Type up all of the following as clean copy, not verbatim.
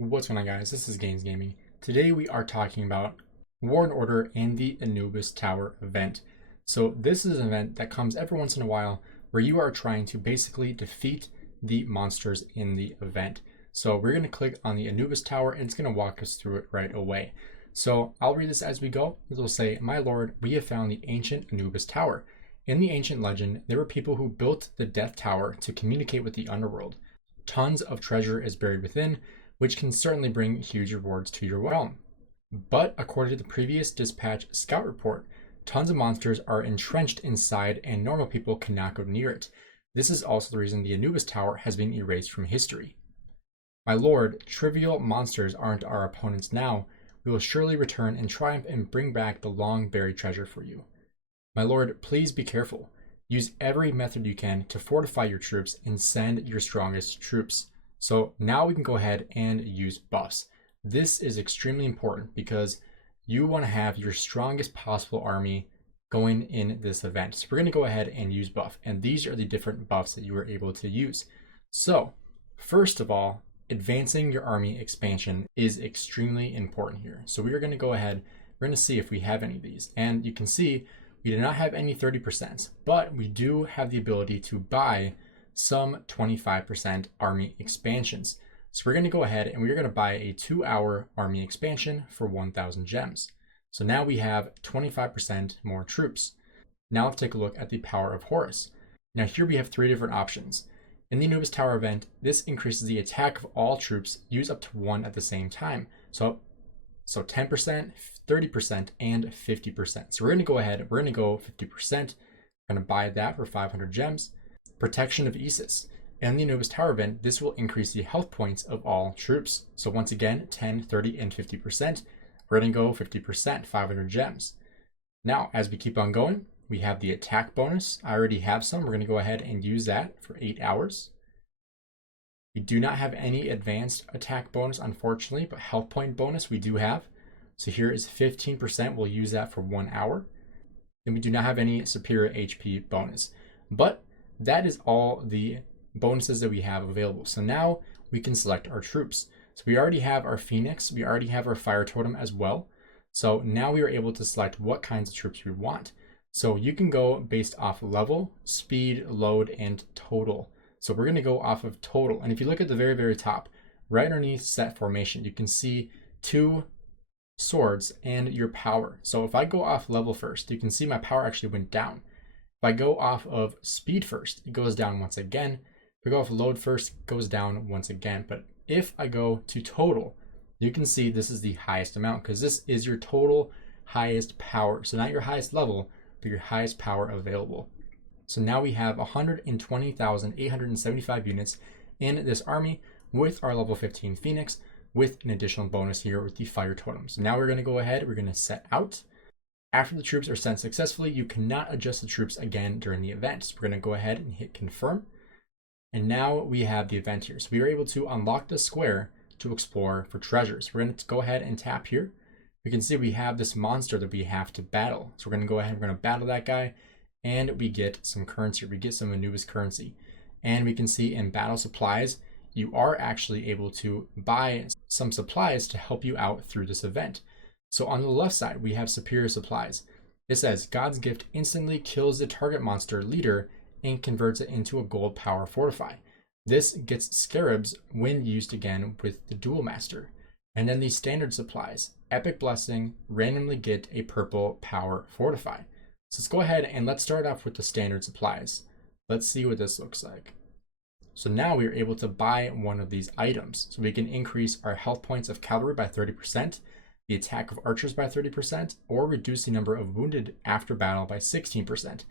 What's going on, guys? This is Gainz Gaming. Today we are talking about War and Order and the Anubis Tower Event. So this is an event that comes every once in a while where you are trying to basically defeat the monsters in the event. So we're going to click on the Anubis Tower and it's going to walk us through it right away. So I'll read this as we go. It will say, "My lord, we have found the ancient Anubis Tower. In the ancient legend, there were people who built the Death Tower to communicate with the underworld. Tons of treasure is buried within, which can certainly bring huge rewards to your realm. But according to the previous dispatch scout report, tons of monsters are entrenched inside and normal people cannot go near it. This is also the reason the Anubis Tower has been erased from history. My lord, trivial monsters aren't our opponents now. We will surely return in triumph and bring back the long buried treasure for you. My lord, please be careful. Use every method you can to fortify your troops and send your strongest troops." So now we can go ahead and use buffs. This is extremely important because you want to have your strongest possible army going in this event. So we're going to go ahead and use buff. And these are the different buffs that you are able to use. So first of all, advancing your army expansion is extremely important here. So we are going to go ahead, we're going to see if we have any of these. And you can see we do not have any 30%, but we do have the ability to buy some 25% army expansions. So we're going to go ahead and we're going to buy a 2-hour army expansion for 1,000 gems. So now we have 25% more troops. Now let's take a look at the power of Horus. Now here we have 3 different options. In the Anubis Tower event, this increases the attack of all troops, use up to 1 at the same time. So 10%, 30%, and 50%. So we're going to go ahead, we're going to go 50%. We're going to buy that for 500 gems. Protection of Isis. In the Anubis Tower event, this will increase the health points of all troops. So once again, 10, 30, and 50%. We're going to go 50%, 500 gems. Now, as we keep on going, we have the attack bonus. I already have some. We're going to go ahead and use that for 8 hours. We do not have any advanced attack bonus, unfortunately, but health point bonus we do have. So here is 15%. We'll use that for 1 hour. And we do not have any superior HP bonus. But that is all the bonuses that we have available. So now we can select our troops. So we already have our Phoenix, we already have our Fire Totem as well. So now we are able to select what kinds of troops we want. So you can go based off level, speed, load, and total. So we're going to go off of total. And if you look at the very, very top, right underneath set formation, you can see 2 swords and your power. So if I go off level first, you can see my power actually went down. If I go off of speed first, it goes down once again. If I go off load first, it goes down once again. But if I go to total, you can see this is the highest amount because this is your total highest power. So not your highest level, but your highest power available. So now we have 120,875 units in this army with our level 15 Phoenix with an additional bonus here with the Fire Totem. So now we're going to go ahead, we're going to set out. After the troops are sent successfully, you cannot adjust the troops again during the event. So we're going to go ahead and hit confirm. And now we have the event here. So we are able to unlock the square to explore for treasures. We're going to go ahead and tap here. We can see we have this monster that we have to battle. So we're going to go ahead, we're going to battle that guy, and we get some currency. We get some Anubis currency. And we can see in battle supplies, you are actually able to buy some supplies to help you out through this event. So on the left side, we have superior supplies. It says God's gift instantly kills the target monster leader and converts it into a gold power fortify. This gets scarabs when used again with the dual master. And then the standard supplies, epic blessing, randomly get a purple power fortify. So let's go ahead and let's start off with the standard supplies. Let's see what this looks like. So now we are able to buy one of these items. So we can increase our health points of cavalry by 30%. The attack of archers by 30%, or reduce the number of wounded after battle by 16%.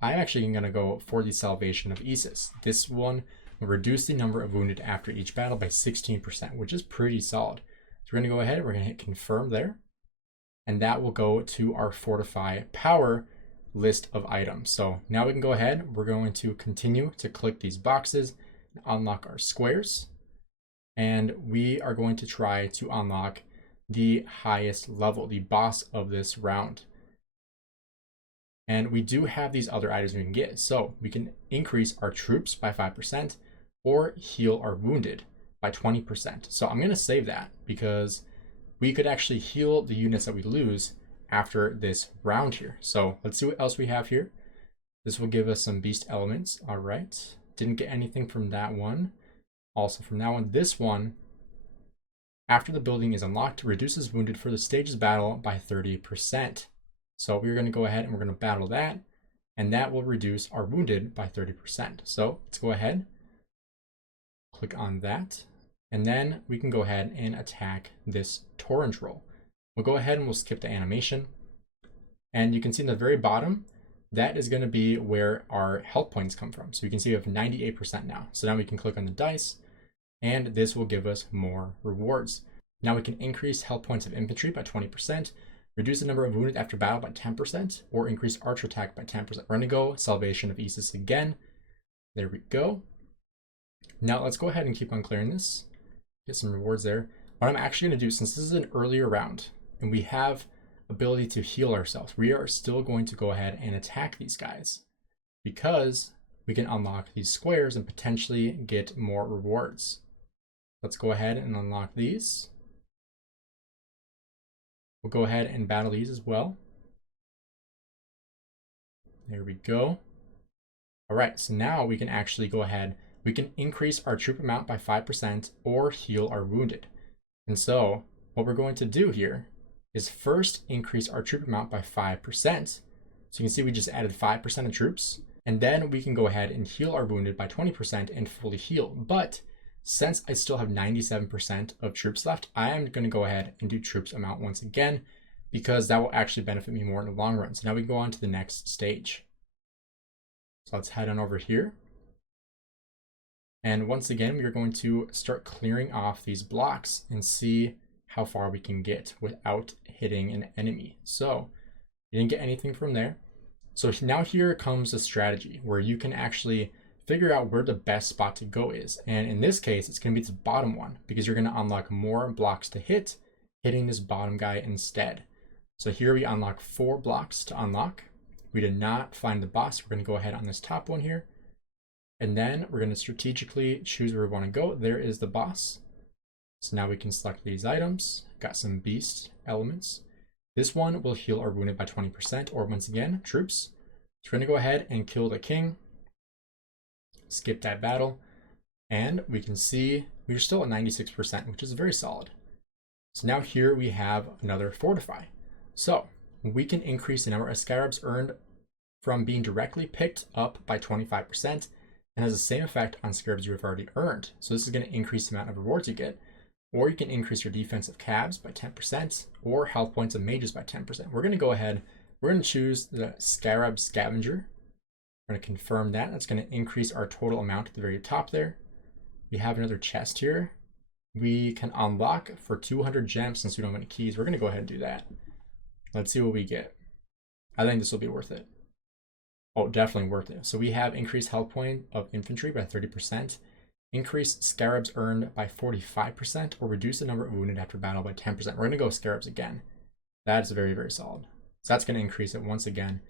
I'm actually going to go for the Salvation of Isis. This one will reduce the number of wounded after each battle by 16%, which is pretty solid. So we're going to go ahead, we're going to hit confirm there, and that will go to our Fortify Power list of items. So now we can go ahead, we're going to continue to click these boxes, and unlock our squares, and we are going to try to unlock the highest level, the boss of this round. And we do have these other items we can get. So we can increase our troops by 5% or heal our wounded. by 20%. So I'm going to save that because we could actually heal the units that we lose after this round here. So let's see what else we have here. This will give us some beast elements. All right. Didn't get anything from that one. Also from that one, this one, after the building is unlocked, reduces wounded for the stage's battle by 30%. So we're going to go ahead and we're going to battle that, and that will reduce our wounded by 30%. So let's go ahead, click on that, and then we can go ahead and attack this torrent roll. We'll go ahead and we'll skip the animation. And you can see in the very bottom, that is going to be where our health points come from. So you can see we have 98% now. So now we can click on the dice, and this will give us more rewards. Now we can increase health points of infantry by 20%, reduce the number of wounded after battle by 10%, or increase archer attack by 10%. We're going to go Salvation of Isis again. There we go. Now let's go ahead and keep on clearing this. Get some rewards there. What I'm actually going to do, since this is an earlier round and we have ability to heal ourselves, we are still going to go ahead and attack these guys because we can unlock these squares and potentially get more rewards. Let's go ahead and unlock these. We'll go ahead and battle these as well. There we go. All right, so now we can actually go ahead. We can increase our troop amount by 5% or heal our wounded. And so what we're going to do here is first increase our troop amount by 5%. So you can see we just added 5% of troops. And then we can go ahead and heal our wounded by 20% and fully heal. But since I still have 97% of troops left, I am going to go ahead and do troops amount once again, because that will actually benefit me more in the long run. So now we can go on to the next stage. So let's head on over here. And once again, we are going to start clearing off these blocks and see how far we can get without hitting an enemy. So you didn't get anything from there. So now here comes a strategy where you can actually figure out where the best spot to go is. And in this case, it's going to be this bottom one because you're going to unlock more blocks to hit, hitting this bottom guy instead. So here we unlock 4 blocks to unlock. We did not find the boss. We're going to go ahead on this top one here. And then we're going to strategically choose where we want to go. There is the boss. So now we can select these items. Got some beast elements. This one will heal our wounded by 20%, or once again, troops. So we're going to go ahead and kill the king. Skip that battle. And we can see we're still at 96%, which is very solid. So now here we have another fortify. So we can increase the number of scarabs earned from being directly picked up by 25%, and has the same effect on scarabs you have already earned. So this is going to increase the amount of rewards you get. Or you can increase your defense of cabs by 10%, or health points of mages by 10%. We're going to go ahead, we're going to choose the Scarab Scavenger. We're going to confirm that. That's going to increase our total amount at the very top there. We have another chest here. We can unlock for 200 gems since we don't have any keys. We're going to go ahead and do that. Let's see what we get. I think this will be worth it. Oh, definitely worth it. So we have increased health point of infantry by 30%. Increase scarabs earned by 45%, or reduce the number of wounded after battle by 10%. We're going to go scarabs again. That's very, very solid. So that's going to increase it once again.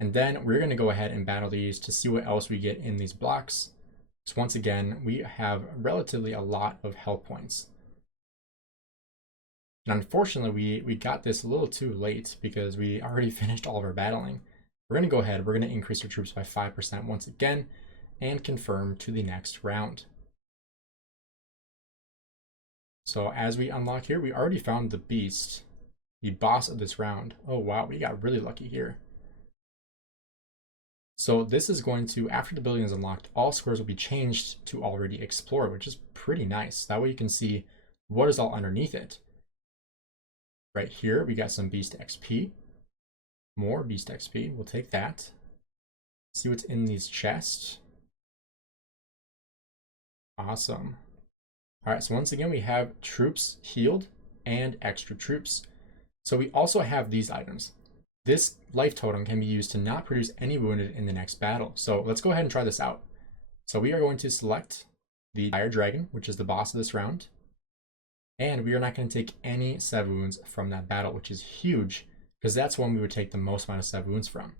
And then we're going to go ahead and battle these to see what else we get in these blocks. So once again, we have relatively a lot of health points. And unfortunately, we got this a little too late because we already finished all of our battling. We're going to go ahead, we're going to increase our troops by 5% once again and confirm to the next round. So as we unlock here, we already found the beast, the boss of this round. Oh wow, we got really lucky here. So this is going to, after the building is unlocked, all squares will be changed to already explore, which is pretty nice. That way you can see what is all underneath it. Right here, we got some beast XP. More beast XP, we'll take that. See what's in these chests. Awesome. All right, so once again, we have troops healed and extra troops. So we also have these items. This life totem can be used to not produce any wounded in the next battle. So let's go ahead and try this out. So we are going to select the Dire Dragon, which is the boss of this round. And we are not going to take any sev wounds from that battle, which is huge, because that's one we would take the most amount of sev wounds from.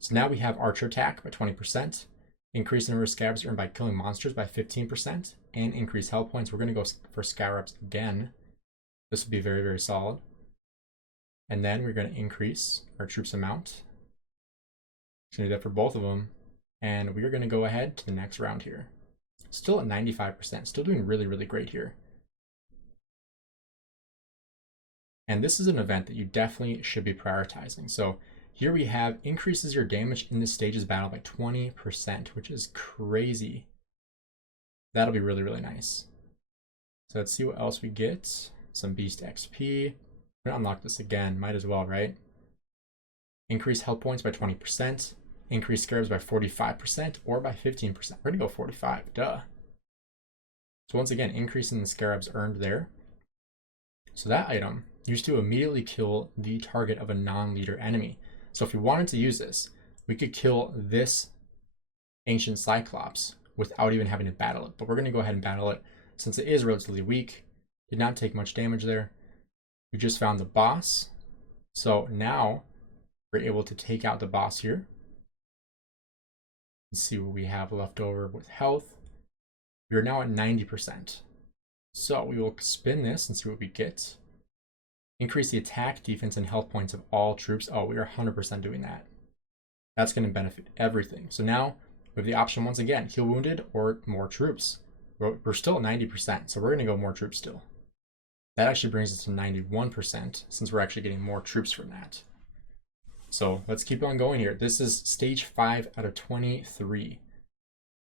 So now we have Archer Attack by 20%. Increase the number of scabs earned by killing monsters by 15%, and increase health points. We're going to go for scarabs again. This would be very, very solid. And then we're going to increase our troops amount. Going to do that for both of them. And we are going to go ahead to the next round here. Still at 95%, still doing really, really great here. And this is an event that you definitely should be prioritizing. So here we have increases your damage in this stage's battle by 20%, which is crazy. That'll be really, really nice. So let's see what else we get. Some beast XP. We're gonna unlock this again, might as well, right? Increase health points by 20%. Increase scarabs by 45% or by 15%. We're gonna go 45, duh. So once again, increasing the scarabs earned there. So that item used to immediately kill the target of a non-leader enemy. So if we wanted to use this, we could kill this ancient Cyclops without even having to battle it. But we're gonna go ahead and battle it since it is relatively weak. Did not take much damage there. We just found the boss. So now we're able to take out the boss here. Let's see what we have left over with health. We are now at 90%. So we will spin this and see what we get. Increase the attack, defense, and health points of all troops. Oh, we are 100% doing that. That's going to benefit everything. So now we have the option once again, heal wounded or more troops. We're still at 90%, so we're going to go more troops still. That actually brings us to 91% since we're actually getting more troops from that. So let's keep on going here. This is stage 5 out of 23.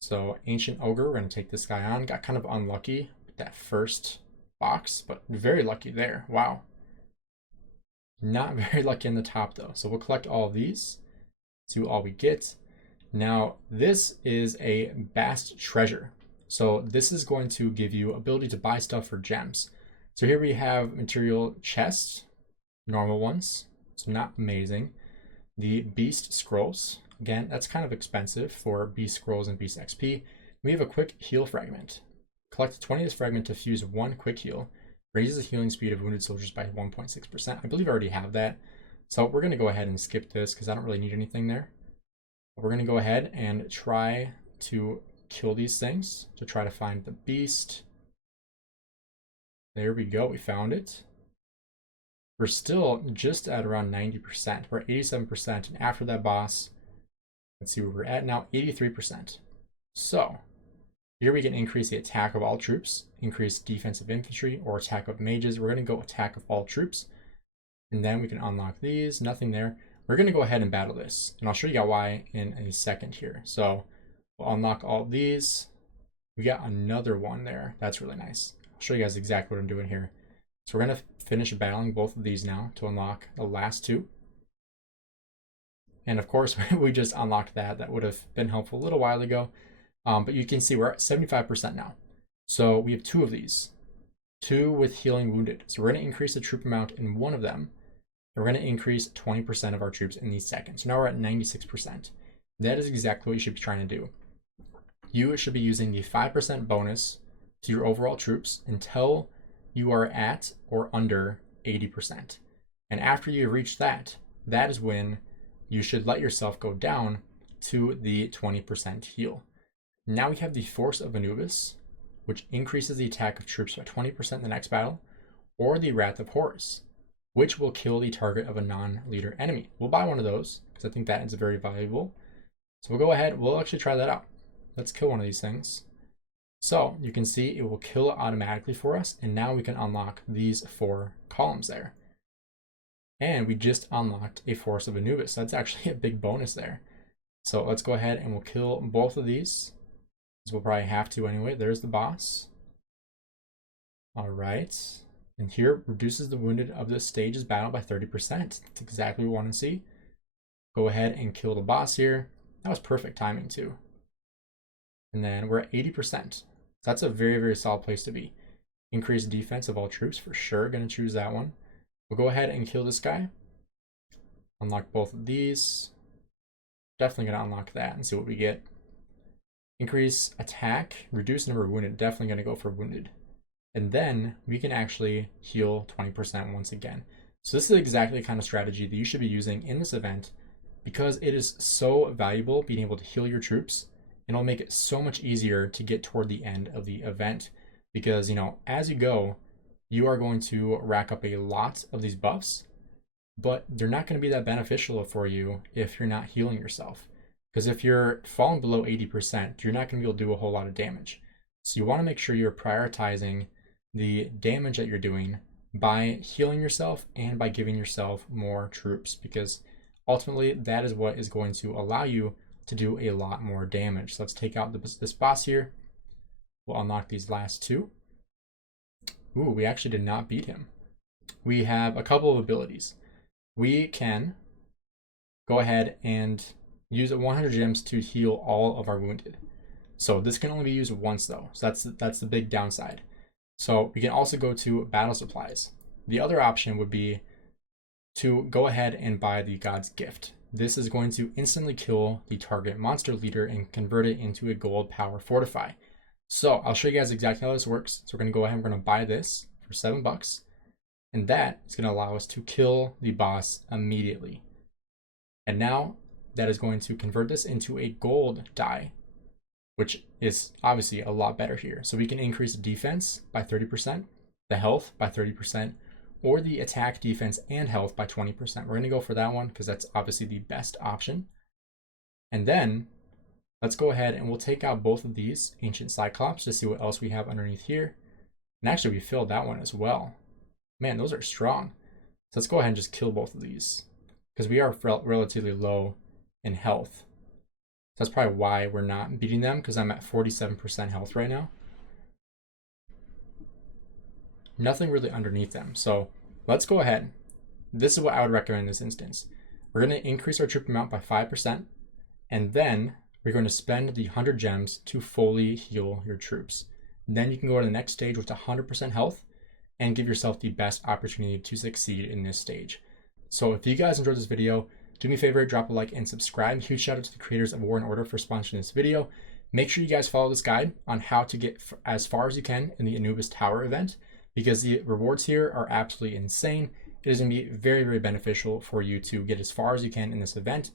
So Ancient Ogre, we're going to take this guy on. Got kind of unlucky with that first box, but very lucky there. Wow. Not very lucky in the top though. So we'll collect all of these, see what all we get. Now this is a Bast treasure. So this is going to give you ability to buy stuff for gems. So here we have material chests, normal ones, so not amazing. The Beast Scrolls, again, that's kind of expensive for Beast Scrolls and Beast XP. We have a quick heal fragment. Collect 20 of this fragment to fuse 1 quick heal. Raises the healing speed of wounded soldiers by 1.6%. I believe I already have that. So we're going to go ahead and skip this because I don't really need anything there. But we're going to go ahead and try to kill these things to try to find the beast. There we go, we found it. We're still just at around 90%. We're at 87%, and after that boss, let's see where we're at now, 83%. So here we can increase the attack of all troops, increase defensive infantry, or attack of mages. We're going to go attack of all troops, and then we can unlock these. Nothing there. We're going to go ahead and battle this, and I'll show you why in a second here. So we'll unlock all these. We got another one there. That's really nice. I'll show you guys exactly what I'm doing here. So we're going to finish battling both of these now to unlock the last two. And of course, we just unlocked that. That would have been helpful a little while ago. But you can see we're at 75% now. So we have 2 of these. 2 with healing wounded. So we're going to increase the troop amount in one of them. And we're going to increase 20% of our troops in the second. So now we're at 96%. That is exactly what you should be trying to do. You should be using the 5% bonus to your overall troops until you are at or under 80%. And after you reach that, that is when you should let yourself go down to the 20% heal. Now we have the Force of Anubis, which increases the attack of troops by 20% in the next battle, or the Wrath of Horus, which will kill the target of a non-leader enemy. We'll buy one of those because I think that is very valuable. So we'll go ahead, we'll actually try that out. Let's kill one of these things. So you can see it will kill it automatically for us, and now we can unlock these 4 columns there. And we just unlocked a Force of Anubis. That's actually a big bonus there. So let's go ahead and we'll kill both of these. We'll probably have to anyway. There's the boss. All right. And here reduces the wounded of this stage's battle by 30%. That's exactly what we want to see. Go ahead and kill the boss here. That was perfect timing too. And then we're at 80%. So that's a very, very solid place to be. Increase defense of all troops for sure. Going to choose that one. We'll go ahead and kill this guy. Unlock both of these. Definitely going to unlock that and see what we get. Increase attack, reduce number of wounded. Definitely going to go for wounded. And then we can actually heal 20% once again. So this is exactly the kind of strategy that you should be using in this event because it is so valuable being able to heal your troops and it'll make it so much easier to get toward the end of the event because, as you go, you are going to rack up a lot of these buffs, but they're not going to be that beneficial for you if you're not healing yourself. Because if you're falling below 80%, you're not going to be able to do a whole lot of damage. So you want to make sure you're prioritizing the damage that you're doing by healing yourself and by giving yourself more troops, because ultimately that is what is going to allow you to do a lot more damage. So let's take out this boss here. We'll unlock these last two. Ooh, we actually did not beat him. We have a couple of abilities. We can go ahead and use 100 gems to heal all of our wounded. So this can only be used once though. So that's the big downside. So we can also go to battle supplies. The other option would be to go ahead and buy the God's Gift. This is going to instantly kill the target monster leader and convert it into a gold power fortify. So I'll show you guys exactly how this works. So we're going to go ahead and we're going to buy this for $7. And that is going to allow us to kill the boss immediately. And now that is going to convert this into a gold die, which is obviously a lot better here. So we can increase the defense by 30%, the health by 30%, or the attack, defense, and health by 20%. We're going to go for that one because that's obviously the best option. And then let's go ahead and we'll take out both of these Ancient Cyclops to see what else we have underneath here. And actually we filled that one as well. Man, those are strong. So let's go ahead and just kill both of these because we are relatively low in health. So that's probably why we're not beating them, because I'm at 47% health right now. Nothing really underneath them. So let's go ahead. This is what I would recommend in this instance. We're going to increase our troop amount by 5%, and then we're going to spend the 100 gems to fully heal your troops. Then you can go to the next stage with 100% health and give yourself the best opportunity to succeed in this stage. So if you guys enjoyed this video, do me a favor, drop a like and subscribe. Huge shout out to the creators of War and Order for sponsoring this video. Make sure you guys follow this guide on how to get as far as you can in the Anubis Tower event, because the rewards here are absolutely insane. It is going to be very, very beneficial for you to get as far as you can in this event.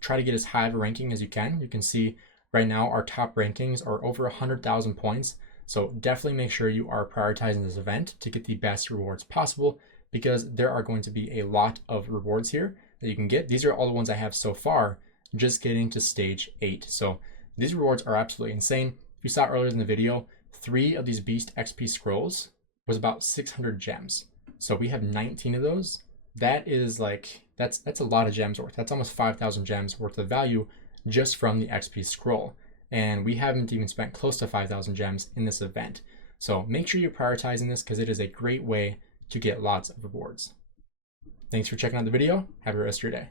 Try to get as high of a ranking as you can. You can see right now our top rankings are over 100,000 points. So definitely make sure you are prioritizing this event to get the best rewards possible, because there are going to be a lot of rewards here that you can get. These are all the ones I have so far, just getting to stage 8. So these rewards are absolutely insane. If you saw earlier in the video, 3 of these Beast XP scrolls was about 600 gems. So we have 19 of those. That is that's a lot of gems worth. That's almost 5,000 gems worth of value just from the XP scroll. And we haven't even spent close to 5,000 gems in this event. So make sure you're prioritizing this because it is a great way to get lots of rewards. Thanks for checking out the video. Have a good rest of your day.